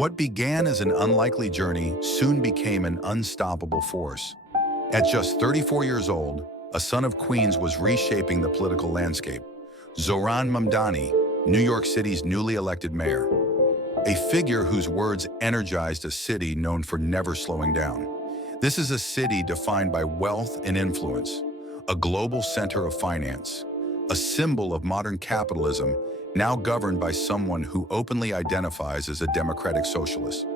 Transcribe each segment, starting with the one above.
What began as an unlikely journey soon became an unstoppable force. At just 34 years old, a son of Queens was reshaping the political landscape. Zohran Mamdani, New York City's newly elected mayor. A figure whose words energized a city known for never slowing down. This is a city defined by wealth and influence, a global center of finance, a symbol of modern capitalism, now governed by someone who openly identifies as a democratic socialist.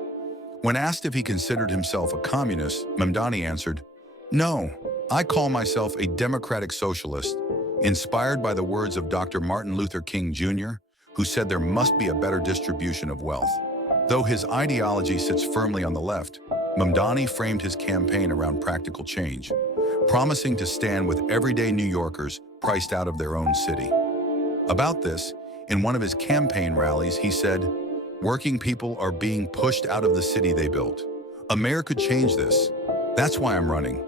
When asked if he considered himself a communist, Mamdani answered, "No, I call myself a democratic socialist," inspired by the words of Dr. Martin Luther King Jr., who said there must be a better distribution of wealth. Though his ideology sits firmly on the left, Mamdani framed his campaign around practical change, promising to stand with everyday New Yorkers priced out of their own city. About this, in one of his campaign rallies, he said, "Working people are being pushed out of the city they built. A mayor could change this. That's why I'm running."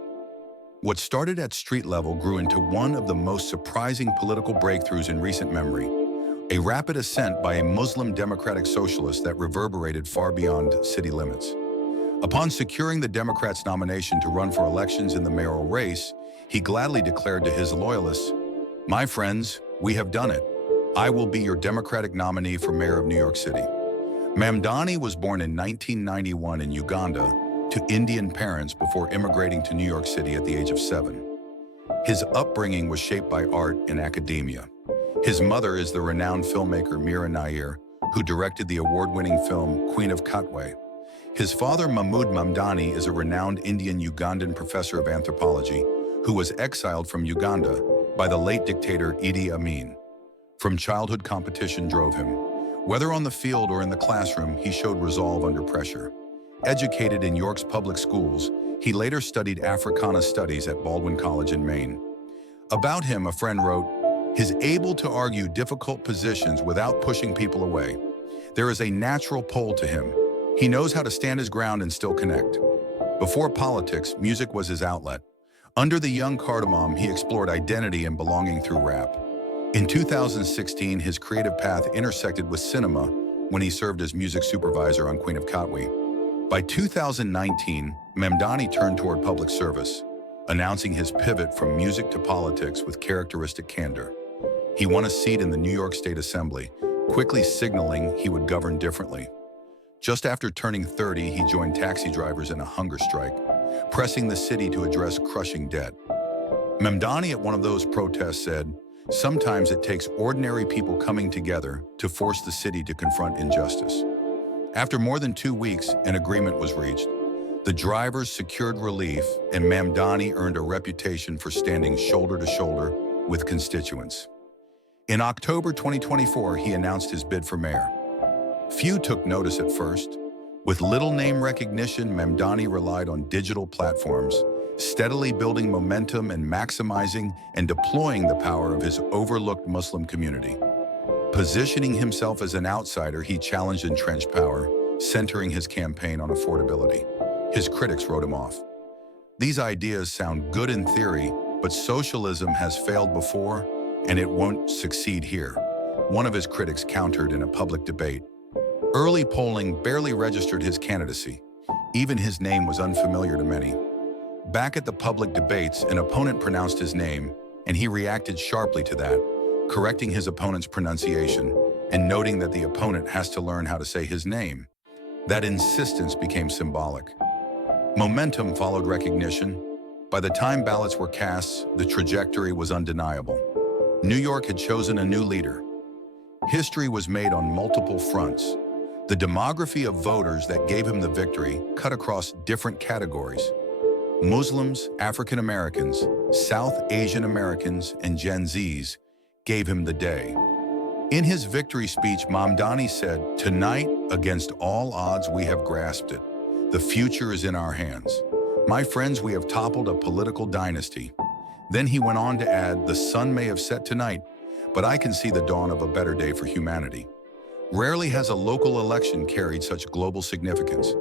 What started at street level grew into one of the most surprising political breakthroughs in recent memory, a rapid ascent by a Muslim democratic socialist that reverberated far beyond city limits. Upon securing the Democrats' nomination to run for elections in the mayoral race, he gladly declared to his loyalists, "My friends, we have done it. I will be your Democratic nominee for mayor of New York City." Mamdani was born in 1991 in Uganda to Indian parents before immigrating to New York City at the age of 7. His upbringing was shaped by art and academia. His mother is the renowned filmmaker Mira Nair, who directed the award-winning film Queen of Katwe. His father Mahmood Mamdani is a renowned Indian-Ugandan professor of anthropology who was exiled from Uganda by the late dictator Idi Amin. From childhood, competition drove him. Whether on the field or in the classroom, he showed resolve under pressure. Educated in York's public schools, he later studied Africana Studies at Baldwin College in Maine. About him, a friend wrote, "He's able to argue difficult positions without pushing people away. There is a natural pull to him. He knows how to stand his ground and still connect." Before politics, music was his outlet. Under the young cardamom, he explored identity and belonging through rap. In 2016, his creative path intersected with cinema when he served as music supervisor on Queen of Katwe. By 2019, Mamdani turned toward public service, announcing his pivot from music to politics with characteristic candor. He won a seat in the New York State Assembly, quickly signaling he would govern differently. Just after turning 30, he joined taxi drivers in a hunger strike, pressing the city to address crushing debt. Mamdani at one of those protests said, "Sometimes it takes ordinary people coming together to force the city to confront injustice." After more than 2 weeks, an agreement was reached. The drivers secured relief, and Mamdani earned a reputation for standing shoulder to shoulder with constituents. In October 2024, he announced his bid for mayor. Few took notice at first. With little name recognition, Mamdani relied on digital platforms, steadily building momentum and maximizing and deploying the power of his overlooked Muslim community. Positioning himself as an outsider, he challenged entrenched power, centering his campaign on affordability. His critics wrote him off. "These ideas sound good in theory, but socialism has failed before, and it won't succeed here," one of his critics countered in a public debate. Early polling barely registered his candidacy. Even his name was unfamiliar to many. Back at the public debates, an opponent pronounced his name, and he reacted sharply to that, correcting his opponent's pronunciation and noting that the opponent has to learn how to say his name. That insistence became symbolic. Momentum followed recognition. By the time ballots were cast, the trajectory was undeniable. New York had chosen a new leader. History was made on multiple fronts. The demography of voters that gave him the victory cut across different categories. Muslims, African Americans, South Asian Americans, and Gen Zs gave him the day. In his victory speech, Mamdani said, "Tonight, against all odds, we have grasped it. The future is in our hands. My friends, we have toppled a political dynasty." Then he went on to add, "The sun may have set tonight, but I can see the dawn of a better day for humanity." Rarely has a local election carried such global significance.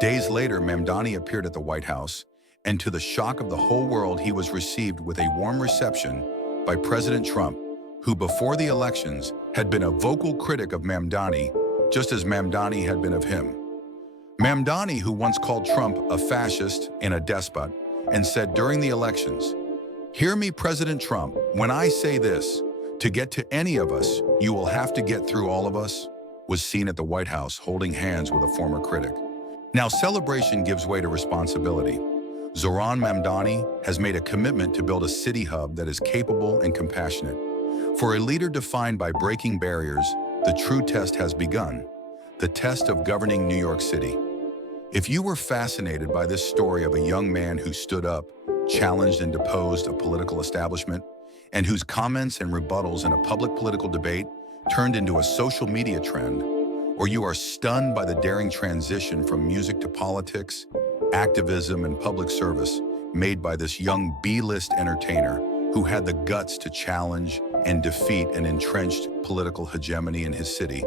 Days later, Mamdani appeared at the White House, and to the shock of the whole world, he was received with a warm reception by President Trump, who before the elections had been a vocal critic of Mamdani, just as Mamdani had been of him. Mamdani, who once called Trump a fascist and a despot, and said during the elections, "Hear me, President Trump, when I say this, to get to any of us, you will have to get through all of us," was seen at the White House holding hands with a former critic. Now, celebration gives way to responsibility. Zohran Mamdani has made a commitment to build a city hub that is capable and compassionate. For a leader defined by breaking barriers, the true test has begun, the test of governing New York City. If you were fascinated by this story of a young man who stood up, challenged and deposed a political establishment, and whose comments and rebuttals in a public political debate turned into a social media trend, or you are stunned by the daring transition from music to politics, activism, and public service made by this young B-list entertainer who had the guts to challenge and defeat an entrenched political hegemony in his city,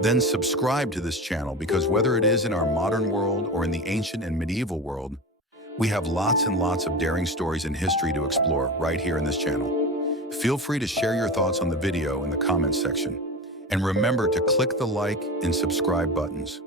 then subscribe to this channel, because whether it is in our modern world or in the ancient and medieval world, we have lots and lots of daring stories in history to explore right here in this channel. Feel free to share your thoughts on the video in the comments section. And remember to click the like and subscribe buttons.